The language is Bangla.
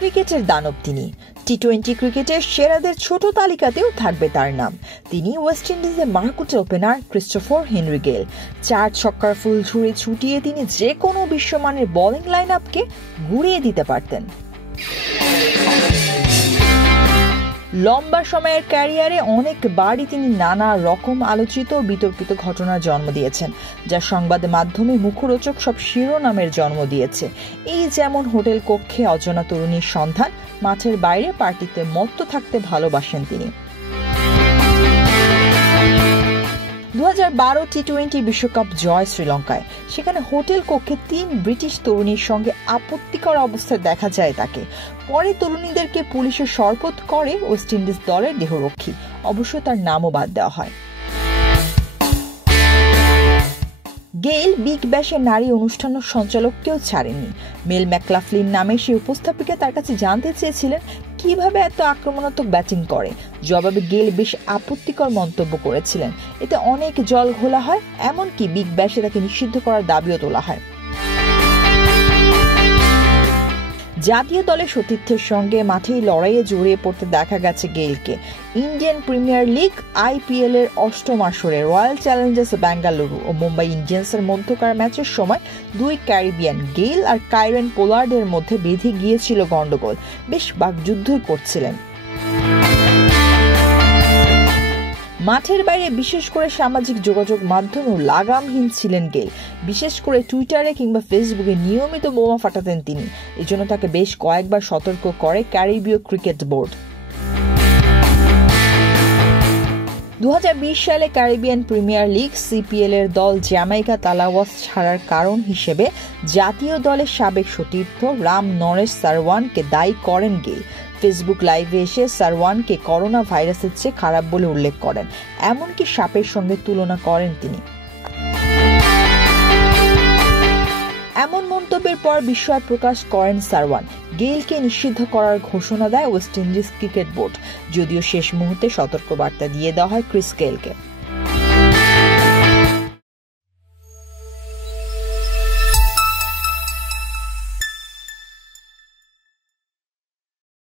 ক্রিকেটের দানব তিনি। টি-20 ক্রিকেটের সেরাদের ছোট তালিকাতেও থাকবে তার নাম। তিনি ওয়েস্ট ইন্ডিজের মারকুটে ওপেনার ক্রিস্টোফার হেনরি গেল। 4 ছক্কার ফুল ঝুড়ি ছুটিয়ে তিনি যে কোনো বিশ্বমানের বোলিং লাইন আপকে ঘুরিয়ে দিতে পারতেন। লম্বা সময়ের ক্যারিয়ারে অনেকবারই তিনি নানা রকম আলোচিত বিতর্কিত ঘটনার জন্ম দিয়েছেন, যা সংবাদ মাধ্যমে মুখরোচক সব শিরোনামের জন্ম দিয়েছে। এই যেমন হোটেল কক্ষে অজানা তরুণীর সন্ধান, মাঠের বাইরে পার্টিতে মত্ত থাকতে ভালোবাসেন তিনি। 2012 টি-20 বিশ্বকাপ জয় শ্রীলঙ্কায়। সেখানে হোটেল কক্ষে 3 ব্রিটিশ তরুণীর সঙ্গে আপত্তিকর অবস্থায় দেখা যায় তাকে। পরে তরুণীদেরকে পুলিশে শরবত করে ওয়েস্ট ইন্ডিজ দলের দেহরক্ষী। অবশ্য তার নামও বাদ দেওয়া হয়। গেইল বিগ ব্যাশের নারী অনুষ্ঠানের সঞ্চালককেও ছাড়েননি। মেল ম্যাকলাফলিন নামে সেই উপস্থাপিকা তার কাছে জানতে চেয়েছিলেন কিভাবে এত আক্রমণাত্মক ব্যাটিং করে। জবাবে গেইল বেশ আপত্তিকর মন্তব্য করেছিলেন। এতে অনেক জল ঘোলা হয়, এমনকি বিগ ব্যাশে তাকে নিষিদ্ধ করার দাবিও তোলা হয়। জাতীয় দলের সতীর্থের সঙ্গে মাঠেই লড়াইয়ে জড়িয়ে পড়তে দেখা গেছে গেইলকে। ইন্ডিয়ান প্রিমিয়ার লিগ IPL এর 8ম আসরে রয়্যাল চ্যালেঞ্জার্স বেঙ্গালুরু ও মুম্বাই ইন্ডিয়ান্সের মধ্যকার ম্যাচের সময় 2 ক্যারিবিয়ান গেইল আর কাইরেন পোলার্ডের মধ্যে বেঁধে গিয়েছিল গন্ডগোল। বেশ বাকযুদ্ধই করছিলেন। মাঠের বাইরে বিশেষ করে সামাজিক যোগাযোগ মাধ্যমেও লাগামহীন ছিলেন গেইল। বিশেষ করে টুইটারে কিংবা ফেসবুকে নিয়মিত বোমা ফাটাতেন তিনি। এজন্য তাকে বেশ কয়েকবার সতর্ক করে ক্যারিবীয় ক্রিকেট বোর্ড। 2020 সালে ক্যারিবিয়ান প্রিমিয়ার লিগ CPL এর দল জ্যামাইকা তালাওয়াস ছাড়ার কারণ হিসেবে জাতীয় দলের সাবেক সতীর্থ রাম নরেশ সারওয়ানকে দায়ী করেন গেইল। ফেসবুক লাইভে এসে সারওয়ানকে করোনা ভাইরাসের চেয়ে খারাপ বলে উল্লেখ করেন, এমনকি সাপের সঙ্গে তুলনা করেন তিনি। এমন মন্তব্যের পর বিস্ময় প্রকাশ করেন সারওয়ান। গেইলকে নিষিদ্ধ করার ঘোষণা দেয় ওয়েস্ট ইন্ডিজ ক্রিকেট বোর্ড, যদিও শেষ মুহূর্তে সতর্কবার্তা দিয়ে দেওয়া হয় ক্রিস গেইলকে।